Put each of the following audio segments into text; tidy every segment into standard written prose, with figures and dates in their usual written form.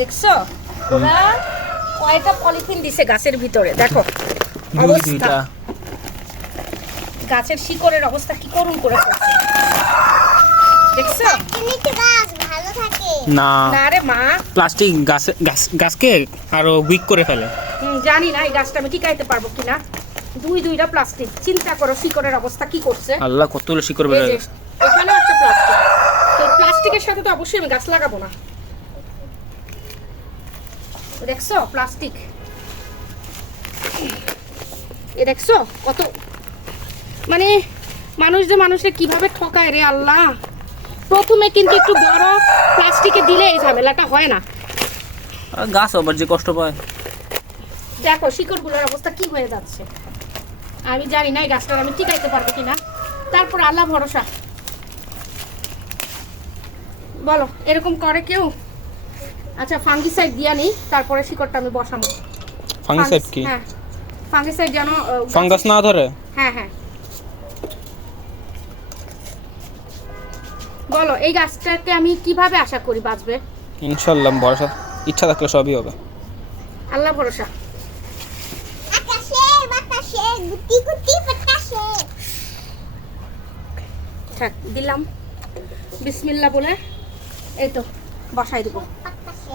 দেখছো ওরা কয়টা পলিথিন দিছে গাছের ভিতরে, দেখো অবস্থা, গাছের শিকড়ের অবস্থা কি করুণ করে ফেলছে, দেখছো? গাছ ভালো থাকে না না রে মা, প্লাস্টিক গাছকে আরো উইক করে ফেলে। জানি না এই গাছটা আমি টিকাইতে পারবো কিনা, দুইটা প্লাস্টিক, চিন্তা করো শিকড়ের অবস্থা কি করছে। আল্লাহ, কতগুলো শিকড় বের হয়ে গেছে। এখানে একটা প্লাস্টিক, তো প্লাস্টিকের সাথে তো অবশ্যই আমি গাছ লাগাবো না। দেখছো প্লাস্টিক, এ দেখছো কত, মানে মানুষ যে মানুষের কিভাবে ঠকায় রে আল্লাহ। প্রথমে কিন্তু একটু বড় প্লাস্টিকে দিলে এই ঝামেলাটা হয় না। গাছ আবার যে কষ্ট পায়, দেখো শিকড়গুলোর অবস্থা কি হয়ে যাচ্ছে। আমি জানি না এই গাছটা আমি টিকাইতে পারবো কিনা, তারপর আল্লাহ ভরসা। বলো এরকম করে কেউ? আচ্ছা ফাঙ্গিসাইড দিয়া নেই, তারপরে শিকড়টা আমি বসাবো। ফাঙ্গিসাইড কি? হ্যাঁ ফাঙ্গিসাইড যেন ফাঙ্গাস না ধরে। হ্যাঁ হ্যাঁ। বলো এই গাছটাকে আমি কিভাবে আশা করি বাঁচবে? ইনশাআল্লাহ, ভরসা ইচ্ছা থাকলে সবই হবে। আল্লাহ ভরসা। আকাশে বাতাসে গুটি গুটি বাতাসে। থাক দিলাম, বিসমিল্লাহ বলে এই তো বসাই দেবো। বাতাসে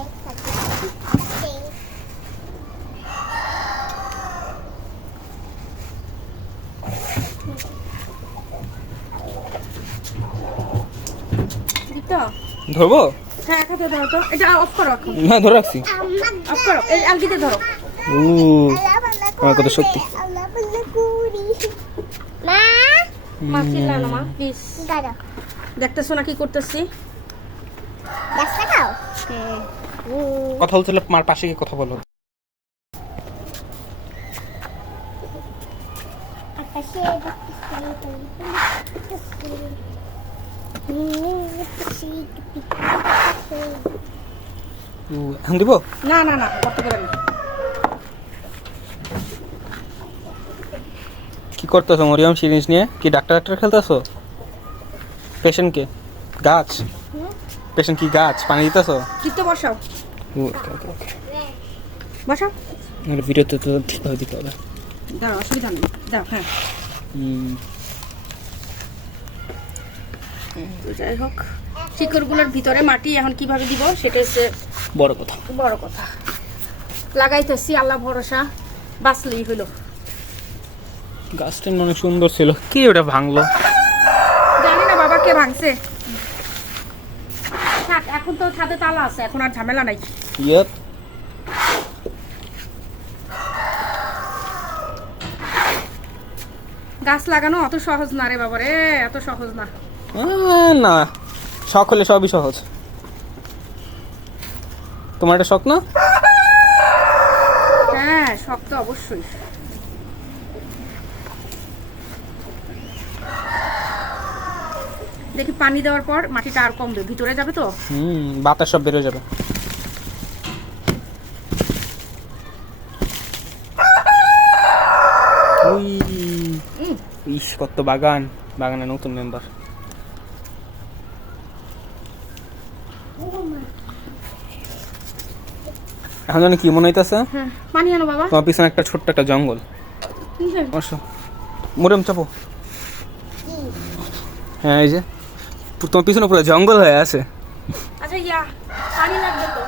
দিতো ধরবো? হ্যাঁ এক হাতে ধরো তো, এটা অফ করো এখন, না, ধরে রাখছি। অফ করো, এই আলগিতে ধরো। আমার কত শক্তি। আল্লাহ বলে কুড়ি মা মা চিল্লা না মা প্লিজ, দাদা দেখতেছো না কি করতেছি? গাছটা খাও। কথা বলছিল, মার পাশে গিয়ে কথা বলো। আকাশে এখন দিব? না না না করতে পারেন না। কি করতেছো মরিয়ম সিরিজ নিয়ে? কি ডাক্তার খেলতেছো? পেশেন্ট কে? গাছ? পেশেন্ট কি গাছ? পানি দিতেছো? চিত্ত বসাও, বসাও। ভিডিওতে তো ঠিকভাবে দিতে হবে। দাও অসুবিধা নেই, দাও। হ্যাঁ তো যাই হোক, শিকড়গুলোর ভিতরে মাটি এখন কিভাবে দিব সেটা হচ্ছে বড় কথা। বড় কথা। লাগাইতেছি, আল্লাহ ভরসা, বাঁচলেই হলো। গাছটা অনেক সুন্দর ছিল, কি ওটা ভাঙলো? জানি না বাবা কে ভাঙছে। থাক, এখন তো ছাদে তালা আছে, এখন আর ঝামেলা নাই। ইয়েপ, গাছ লাগানো অত সহজ না রে বাবা রে, এত সহজ না। না, শখ হলে সবই সহজ। তোমার এটা শখ না? হ্যাঁ শখ তো অবশ্যই। দেখি পানি দেওয়ার পর মাটিটা আর কমবে, ভিতরে যাবে তো। বাতাস সব বেরোয় যাবে। ইস, কত বাগান, বাগানের নতুন মেম্বার। এখন জানি কি মনে হইতেছে? হ্যাঁ পানি আনো বাবা। তোমার পিছনে একটা ছোট্ট একটা জঙ্গল। অবশ্য মুরম চাপো। হ্যাঁ এই যে তোমার পিছনে পুরো জঙ্গল হয়ে আছে। আচ্ছা ইয়া পানি লাগবে তো।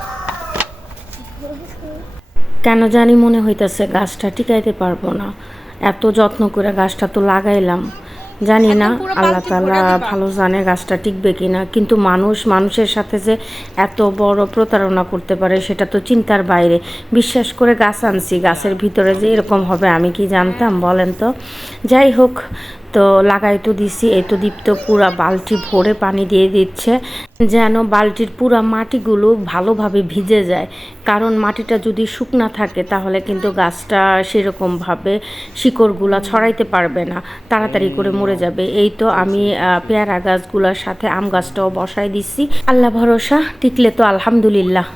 কেন জানি মনে হইতেছে গাছটা টিকাইতে পারবো না। এত যত্ন করে গাছটা তো লাগাইলাম, জানি না আল্লাহ তাআলা ভালো জানে গাছটা টিকবে কিনা। কিন্তু মানুষের সাথে যে এত বড় প্রতারণা করতে পারে সেটা তো চিন্তার বাইরে। বিশ্বাস করে গাছ আনছি, গাছের ভিতরে যে এরকম হবে আমি কি জানতাম বলেন তো? যাই হোক, তো লাগাই তো দিছি। এই তো দীপ্ত পুরা বালতি ভরে পানি দিয়ে দিচ্ছে যেন বালতির পুরা মাটিগুলো ভালোভাবে ভিজে যায়। কারণ মাটিটা যদি শুকনা থাকে তাহলে কিন্তু গাছটা সেরকমভাবে শিকড়গুলা ছড়াইতে পারবে না, তাড়াতাড়ি করে মরে যাবে। এই তো আমি পেয়ারা গাছগুলোর সাথে আম গাছটাও বসাই দিছি। আল্লাহ ভরসা, টিকলে তো আলহামদুলিল্লাহ।